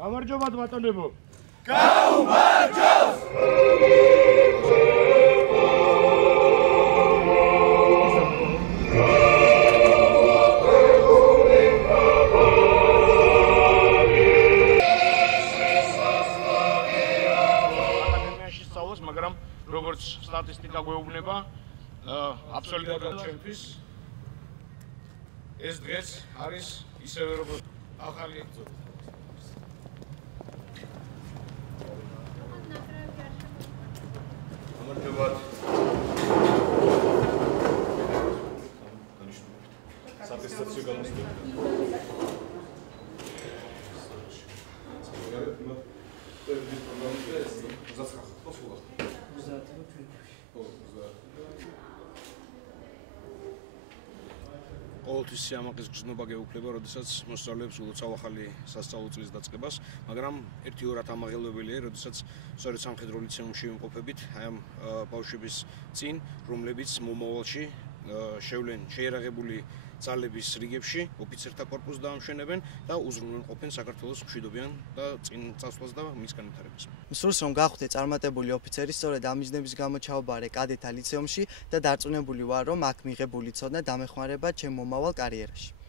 გამარჯობათ ბატონებო. გაუმარჯოს! აკადემიაში სწავლობს, მაგრამ როგორც სტატისტიკა გვეუბნება, აბსოლუტურად ჩემთვის ეს დღეს არის ისევე როგორც ახალი ეპიზოდი. გამარჯობათ. სატესტაციო გამოსტა. ყოველთვის სიამაყის გრძნობა გეუფლება, როდესაც მოსწავლეებს ულოცავ ახალი სასწავლო წლის დაწყებას, მაგრამ ერთი-ორად ამაღელვებელია, როდესაც სწორედ სამხედრო ლიცეუმში ვიმყოფებით, აი ამ ბავშვების წინ, რომლებიც მომავალში შევლენ შეიარაღებული ძალების რიგებში, ოფიცერთა კორპუსს დაამშვენებენ და უზრუნველყოფენ ყოფენ საქართველოს მშვიდობიან და წინ წასვლას და მის განვითარებას. მსურს რომ გავხდე წარმატებული ოფიცერი, სწორედ ამ მიზნების გამო ჩავაბარე კადეტთა ლიცეუმში და დარწმუნებული ვარ, რომ აქ მიღებული ცოდნა დამეხმარება ჩემ მომავალ კარიერაში.